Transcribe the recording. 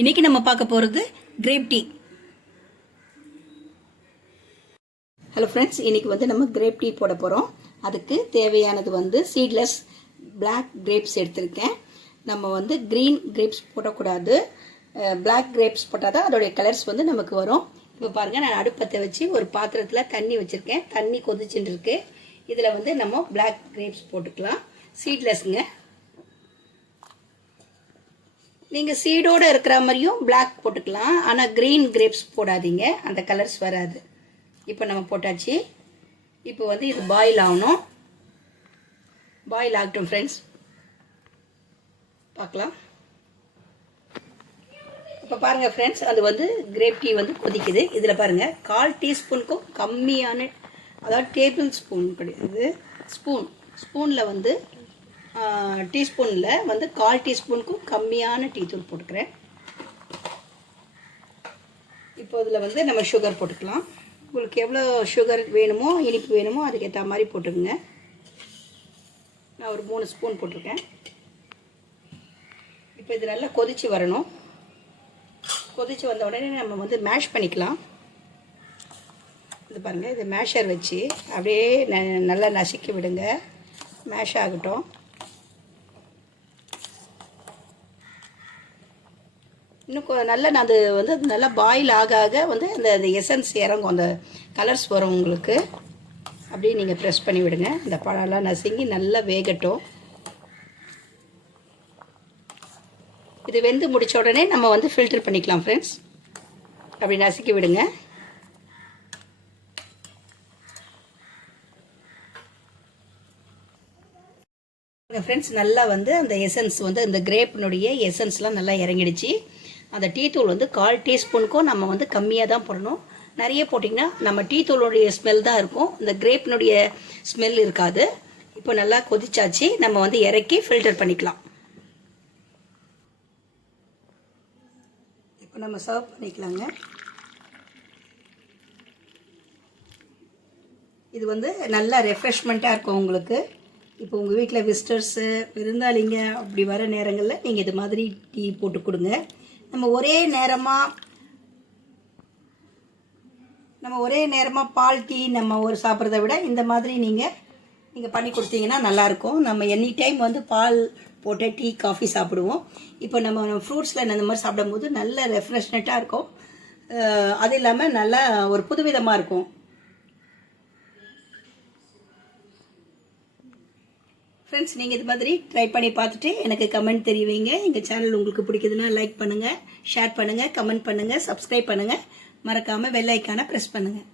இன்னைக்கு நம்ம பார்க்க போகிறது கிரேப் டீ. ஹலோ ஃப்ரெண்ட்ஸ், இன்னைக்கு நம்ம கிரேப் டீ போட போகிறோம். அதுக்கு தேவையானது சீட்லெஸ் பிளாக் கிரேப்ஸ் எடுத்திருக்கேன். நம்ம க்ரீன் கிரேப்ஸ் போடக்கூடாது, பிளாக் கிரேப்ஸ் போட்டால் தான் அதோடைய கலர்ஸ் நமக்கு வரும். இப்போ பாருங்கள், நான் அடுப்பத்தை வச்சு ஒரு பாத்திரத்தில் தண்ணி வச்சுருக்கேன். தண்ணி கொதிச்சுட்டு இருக்கு. இதில் நம்ம பிளாக் கிரேப்ஸ் போட்டுக்கலாம். சீட்லெஸ்ங்க. நீங்கள் சீடோடு இருக்கிற மாதிரியும் பிளாக் போட்டுக்கலாம், ஆனால் க்ரீன் கிரேப்ஸ் போடாதீங்க, அந்த கலர்ஸ் வராது. இப்போ நம்ம போட்டாச்சு. இப்போ இது பாயில் ஆகணும். பாயில் ஆகட்டும் ஃப்ரெண்ட்ஸ், பார்க்கலாம். இப்போ பாருங்கள் ஃப்ரெண்ட்ஸ், அது கிரேப் டீ கொதிக்குது. இதில் பாருங்கள், 1/4 டீஸ்பூனுக்கும் கம்மியான, அதாவது டேபிள் ஸ்பூன் கிடையாது, ஸ்பூனில் டீஸ்பூனில் 1/4 டீஸ்பூனுக்கும் கம்மியான டீ தூள் போட்டுக்கிறேன். இப்போ இதில் நம்ம சுகர் போட்டுக்கலாம். உங்களுக்கு எவ்வளோ சுகர் வேணுமோ, இனிப்பு வேணுமோ அதுக்கேற்ற மாதிரி போட்டுக்கோங்க. நான் ஒரு 3 ஸ்பூன் போட்டிருக்கேன். இப்போ இது நல்லா கொதித்து வரணும். கொதித்து வந்த உடனே நம்ம மேஷ் பண்ணிக்கலாம். இது பாருங்கள், இது மேஷர் வச்சு அப்படியே நல்லா நசுக்கி விடுங்க. மேஷ் ஆகட்டும். இன்னும் நல்லா அது நல்லா பாயில் ஆக ஆக அந்த எசன்ஸ் இறங்கும், அந்த கலர்ஸ் வரும் உங்களுக்கு. அப்படியே நீங்கள் ப்ரெஸ் பண்ணி விடுங்க. இந்த பழம்லாம் நசுங்கி நல்லா வேகட்டும். இது வெந்து முடித்த உடனே நம்ம ஃபில்டர் பண்ணிக்கலாம் ஃப்ரெண்ட்ஸ். அப்படி நசுக்கி விடுங்க. ஃப்ரெண்ட்ஸ், நல்லா அந்த எசன்ஸ் இந்த கிரேப்பினுடைய எசன்ஸ்லாம் நல்லா இறங்கிடுச்சு. அந்த டீ தூள் 1/4 டீஸ்பூனுக்கும் நம்ம கம்மியாக தான் போடணும். நிறைய போட்டிங்கன்னா நம்ம டீ தூளுடைய ஸ்மெல் தான் இருக்கும், இந்த கிரேப்பினுடைய ஸ்மெல் இருக்காது. இப்போ நல்லா கொதிச்சாச்சு. நம்ம இறக்கி ஃபில்டர் பண்ணிக்கலாம். இப்போ நம்ம சர்வ் பண்ணிக்கலாங்க. இது நல்லா ரெஃப்ரெஷ்மெண்ட்டாக இருக்கும் உங்களுக்கு. இப்போ உங்கள் வீட்டில் விசிட்டர்ஸு, விருந்தாளிங்க அப்படி வர நேரங்களில் நீங்கள் இது மாதிரி டீ போட்டு கொடுங்க. நம்ம ஒரே நேரமாக பால் டீ நம்ம சாப்பிட்றத விட இந்த மாதிரி நீங்கள் பண்ணி கொடுத்தீங்கன்னா நல்லாயிருக்கும். நம்ம எனி டைம் பால் போட்டு டீ காஃபி சாப்பிடுவோம். இப்போ நம்ம ஃப்ரூட்ஸில் இந்த மாதிரி சாப்பிடும்போது நல்ல ரெஃப்ரெஷ்மெண்ட்டாக இருக்கும். அது இல்லாமல் நல்லா ஒரு புதுவிதமாக இருக்கும். ஃப்ரெண்ட்ஸ், நீங்கள் இது மாதிரி ட்ரை பண்ணி பார்த்துட்டு எனக்கு கமெண்ட் தெரிவிங்க. எங்கள் சேனல் உங்களுக்கு பிடிக்குதுன்னா லைக் பண்ணுங்கள், ஷேர் பண்ணுங்கள், கமெண்ட் பண்ணுங்கள், சப்ஸ்கிரைப் பண்ணுங்கள். மறக்காமல் பெல் ஐக்கானை ப்ரெஸ் பண்ணுங்கள்.